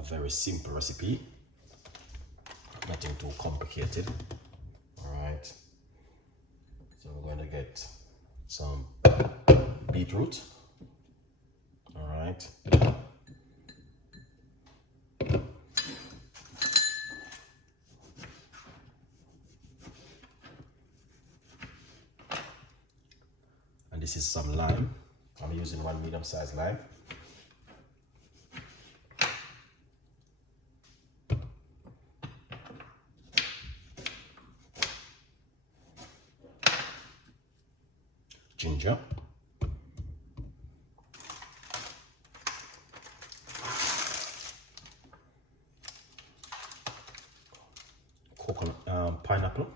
a very simple recipe, nothing too complicated. All right, so we're going to get some beetroot. All right, and this is some lime. I'm using one medium-sized lime. Ginger. Coconut, pineapple.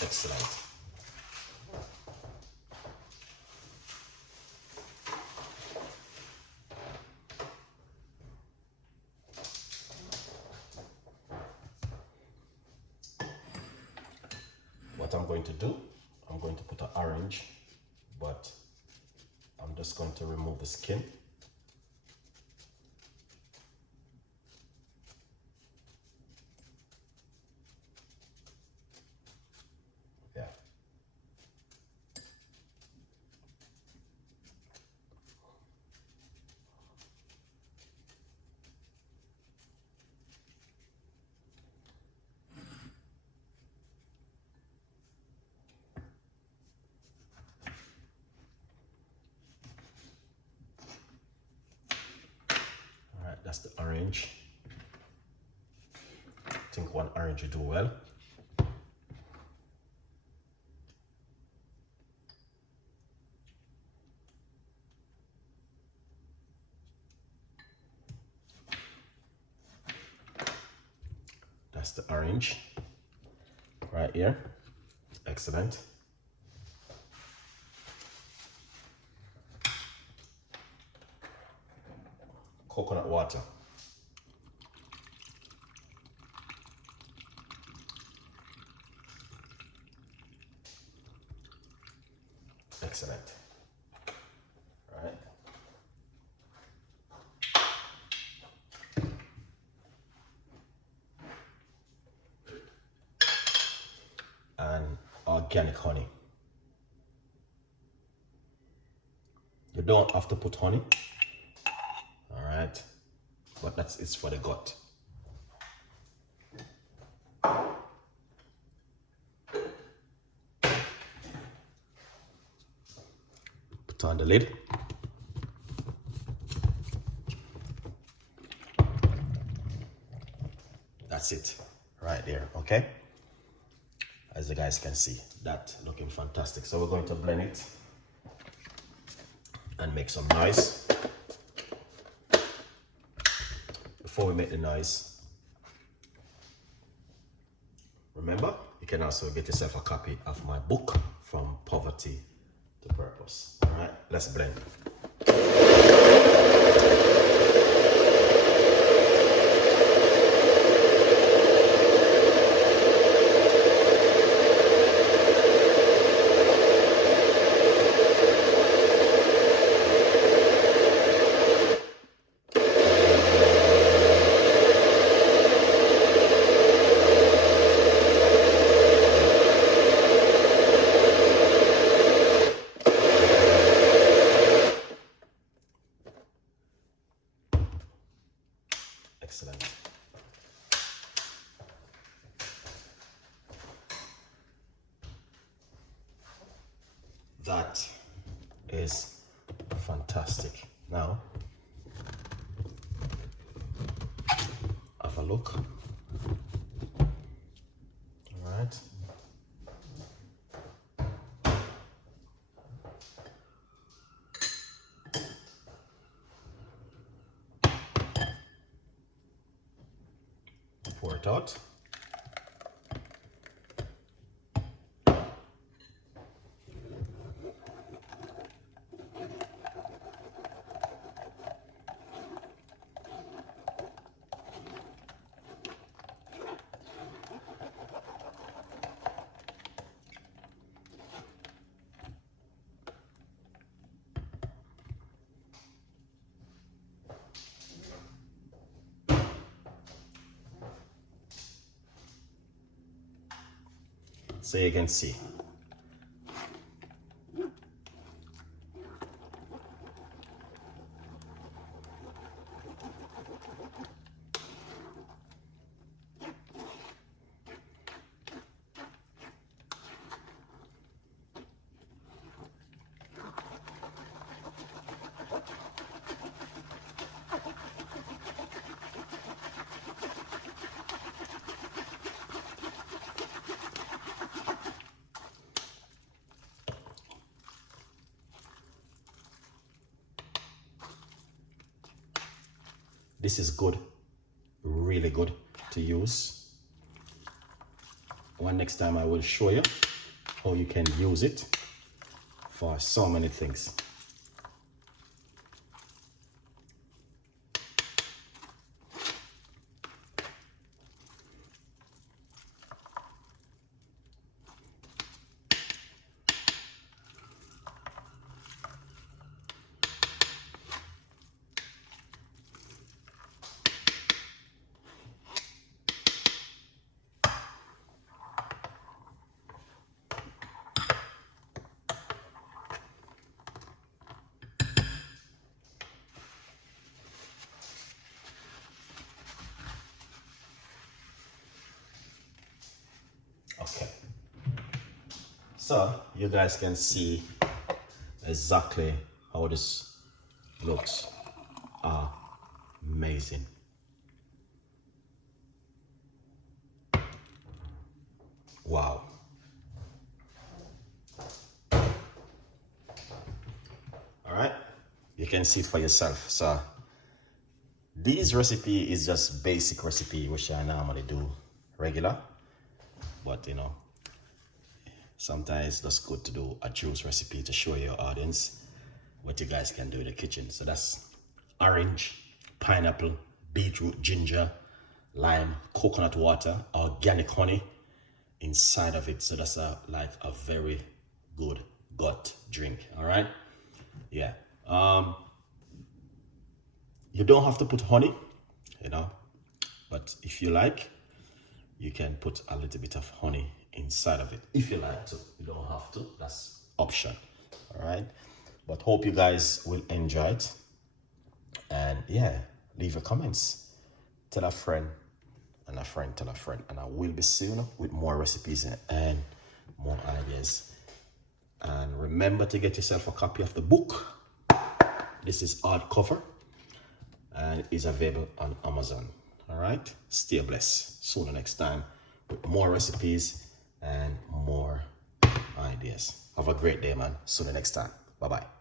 Excellent. What I'm going to do, I'm going to put an orange, but I'm just going to remove the skin. Yeah. That's the orange. I think one orange will do well. That's the orange right here. Excellent. Coconut water. Excellent. All right. And organic honey. You don't have to put honey. All right, but it's for the gut. Put on the lid. That's it right there. Okay, as you guys can see, that looking fantastic. So we're going to blend it and make some noise. Before we make the noise, remember, you can also get yourself a copy of my book, From Poverty to Purpose. All right, let's blend. Excellent. That is fantastic. Now, have a look. All right. Pour it out. so you can see. This is good, really good to use. One next time I will show you how you can use it for so many things. Okay, so you guys can see exactly how this looks. Amazing. Wow. All right, you can see it for yourself. So this recipe is just basic recipe which I normally do regular, but you know, sometimes it's just good to do a juice recipe to show your audience what you guys can do in the kitchen. So that's orange, pineapple, beetroot, ginger, lime, coconut water, organic honey inside of it. So that's like a very good gut drink. All right, yeah. You don't have to put honey, you know, but if you like, you can put a little bit of honey inside of it if you like to. You don't have to, that's option. All right, but hope you guys will enjoy it. And yeah, leave your comments, tell a friend, and a friend tell a friend, and I will be soon with more recipes and more ideas. And remember to get yourself a copy of the book. This is hardcover and is available on Amazon. All right, stay blessed. Sooner next time with more recipes and more ideas. Have a great day, man. Sooner next time. Bye bye.